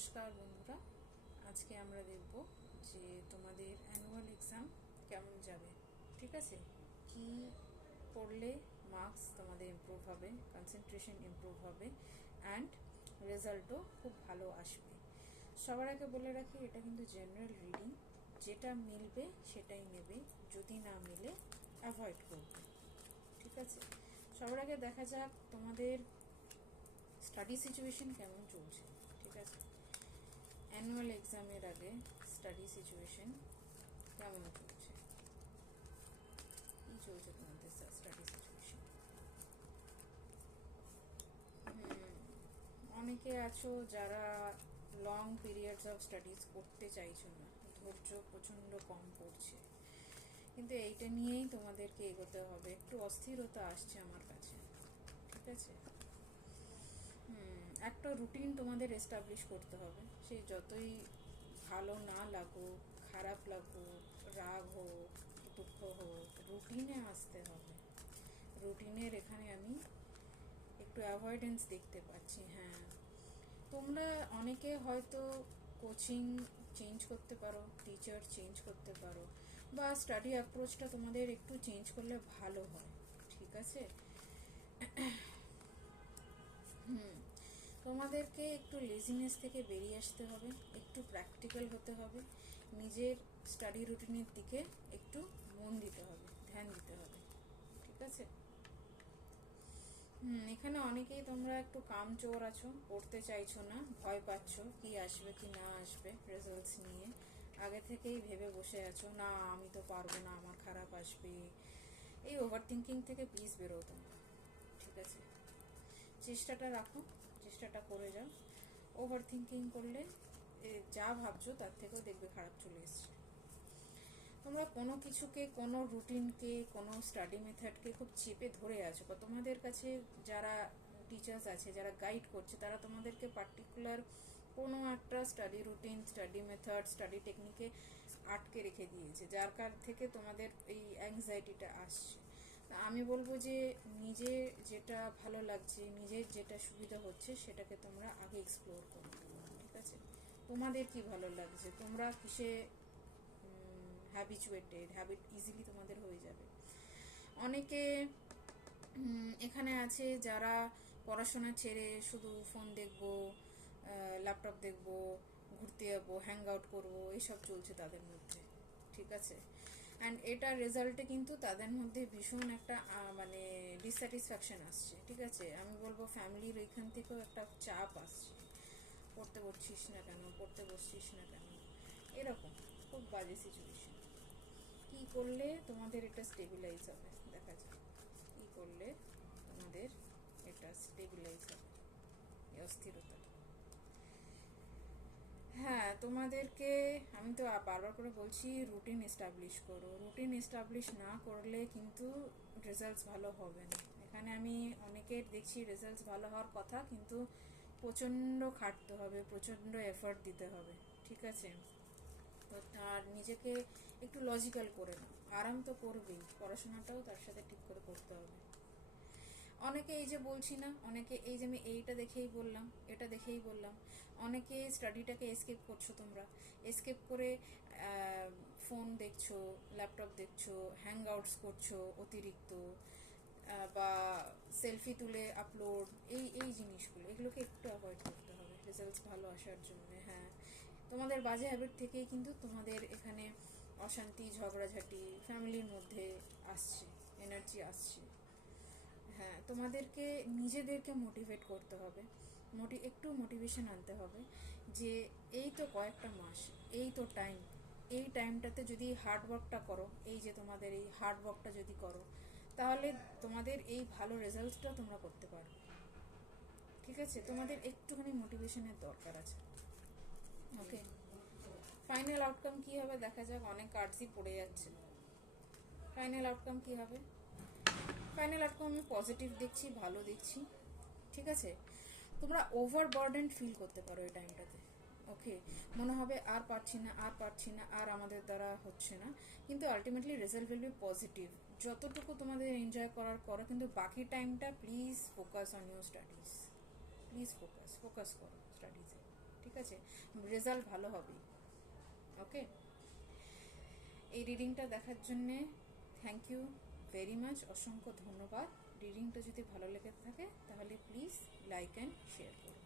নমস্কার বন্ধুরা, আজকে আমরা দেখব যে তোমাদের অ্যানুয়াল এক্সাম কেমন যাবে। ঠিক আছে, কি পড়লে মার্কস তোমাদের ইমপ্রুভ হবে, কনসেন্ট্রেশন ইমপ্রুভ হবে অ্যান্ড রেজাল্টও খুব ভালো আসবে। সবার আগে বলে রাখি, এটা কিন্তু জেনারেল রিডিং, যেটা মিলবে সেটাই নেবে, যদি না মিলে অ্যাভয়েড করবে। ঠিক আছে, সবার আগে দেখা যাক তোমাদের স্টাডি সিচুয়েশন কেমন চলছে। ঠিক আছে, অ্যানুয়াল এক্সামের আগে স্টাডি সিচুয়েশন কেমন চলছে, কি চলছে তোমাদের স্টাডি সিচুয়েশন। অনেকে আছো যারা লং পিরিয়ডস অফ স্টাডিজ করতে চাইছো না, ধৈর্য প্রচণ্ড কম পড়ছে, কিন্তু এইটা নিয়েই তোমাদেরকে এগোতে হবে। একটু অস্থিরতা আসছে আমার কাছে। ঠিক আছে, একটা রুটিন তোমাদের এস্টাবলিশ করতে হবে। সে যতই ভালো না লাগুক, খারাপ লাগুক, রাগ হোক, দুঃখ হোক, রুটিনে আসতে হবে। রুটিনের এখানে আমি একটু অ্যাভয়েডেন্স দেখতে পাচ্ছি। হ্যাঁ, তোমরা অনেকে হয়তো কোচিং চেঞ্জ করতে পারো, টিচার চেঞ্জ করতে পারো, বা স্টাডি অ্যাপ্রোচটা তোমাদের একটু চেঞ্জ করলে ভালো হয়। ঠিক আছে, তোমাদেরকে একটু লেজিনেস থেকে বেরিয়ে আসতে হবে, একটু প্র্যাকটিক্যাল হতে হবে, নিজের স্টাডি রুটিনের দিকে একটু মন দিতে হবে, ধ্যান দিতে হবে। ঠিক আছে, এখানে অনেকেই তোমরা একটু কামচোর আছো, পড়তে চাইছো না, ভয় পাচ্ছ কি আসবে কি না আসবে রেজাল্টস নিয়ে। আগে থেকেই ভেবে বসে আছো, না আমি তো পারবো না, আমার খারাপ আসবে। এই ওভার থিঙ্কিং থেকে প্লিজ বেরো তোমরা। ঠিক আছে, চেষ্টাটা রাখো, চেষ্টাটা করে যাও। ওভার থিঙ্কিং করলে যা ভাবছো তার থেকেও দেখবে খারাপ চলে এসছে। তোমরা কোনো কিছুকে, কোনো রুটিনকে, কোনো স্টাডি মেথডকে খুব চেপে ধরে আছো, বা তোমাদের কাছে যারা টিচার্স আছে, যারা গাইড করছে, তারা তোমাদেরকে পার্টিকুলার কোনো একটা study routine, study method, study টেকনিকে আটকে রেখে দিয়েছে, যার কার থেকে তোমাদের এই অ্যাংজাইটিটা আসছে। আমি বলবো যে নিজে যেটা ভালো লাগছে, নিজের যেটা সুবিধা হচ্ছে, সেটাকে তোমরা আগে এক্সপ্লোর করো। ঠিক আছে, তোমাদের কি ভালো লাগছে, তোমরা কিসে হ্যাবিচুয়েটেড, হ্যাবিট ইজিলি তোমাদের হয়ে যাবে। অনেকে এখানে আছে যারা পড়াশোনা ছেড়ে শুধু ফোন দেখবো, ল্যাপটপ দেখবো, ঘুরতে যাবো, হ্যাং আউট করবো, এইসব চলছে তাদের মধ্যে। ঠিক আছে, অ্যান্ড এটার রেজাল্টে কিন্তু তাদের মধ্যে ভীষণ একটা মানে ডিস্যাটিসফ্যাকশন আসছে। ঠিক আছে, আমি বলবো ফ্যামিলির এইখান থেকেও একটা চাপ আসছে, পড়তে বসছিস না কেন, পড়তে বসছিস না কেন, এরকম খুব বাজে সিচুয়েশন। কি করলে তোমাদের এটা স্টেবিলাইজ হবে, দেখা যাক কি করলে তোমাদের এটা স্টেবিলাইজ হবে, এই অস্থিরতা। হ্যাঁ, তোমাদেরকে আমি তো বারবার করে বলছি, রুটিন এস্টাবলিশ করো। রুটিন এস্টাবলিশ না করলে কিন্তু রেজাল্টস ভালো হবে না। এখানে আমি অনেকের দেখছি রেজাল্টস ভালো হওয়ার কথা, কিন্তু প্রচণ্ড খাটতে হবে, প্রচণ্ড এফর্ট দিতে হবে। ঠিক আছে, তো আর নিজেকে একটু লজিক্যাল করে নাও। আরাম তো করবেই, পড়াশোনাটাও তার সাথে ঠিক করে করতে হবে। অনেকে এই যে বলছি না, অনেকে এই যে আমি এইটা দেখেই বললাম, এটা দেখেই বললাম, অনেকে স্টাডিটাকে এসকেপ করছো তোমরা, এসকেপ করে ফোন দেখছো, ল্যাপটপ দেখছো, হ্যাং আউটস করছো অতিরিক্ত, বা সেলফি তুলে আপলোড, এই এই জিনিসগুলো, এগুলোকে একটু অ্যাভয়েড করতে হবে রেজাল্টস ভালো আসার জন্য। হ্যাঁ, তোমাদের বাজে হ্যাবিট থেকেই কিন্তু তোমাদের এখানে অশান্তি, ঝগড়াঝাটি ফ্যামিলির মধ্যে আসছে, এনার্জি আসছে। হ্যাঁ, তোমাদেরকে নিজেদেরকে মোটিভেট করতে হবে, একটু মোটিভেশন আনতে হবে যে এই তো কয়েকটা মাস, এই তো টাইম, এই টাইমটাতে যদি হার্ডওয়ার্কটা করো, এই যে তোমাদের এই হার্ডওয়ার্কটা যদি করো, তাহলে তোমাদের এই ভালো রেজাল্টটা তোমরা করতে পারো। ঠিক আছে, তোমাদের একটুখানি মোটিভেশনের দরকার আছে। ওকে, ফাইনাল আউটকাম কি হবে দেখা যাক। অনেক কার্ডসই পড়ে যাচ্ছে, ফাইনাল আউটকাম কি হবে। ফাইনাল আউটকাম আমি পজিটিভ দেখছি, ভালো দেখছি। ঠিক আছে, তোমরা ওভারবার্ডেন ফিল করতে পারো এই টাইমটাতে। ওকে, মনে হবে আর পারছি না, আর পারছি না, আর আমাদের দ্বারা হচ্ছে না, কিন্তু ultimately result will be positive. যতটুকু তোমাদের এনজয় করার করো, কিন্তু বাকি টাইমটা please focus on your studies. Please focus করো স্টাডিজে। ঠিক ঠিক আছে, রেজাল্ট ভালো হবে। ওকে, এই রিডিংটা দেখার জন্যে থ্যাংক ইউ ভেরি মাচ, অসংখ্য ধন্যবাদ। রিডিংটা যদি ভালো লেগে থাকে তাহলে প্লিজ লাইক অ্যান্ড শেয়ার করুন।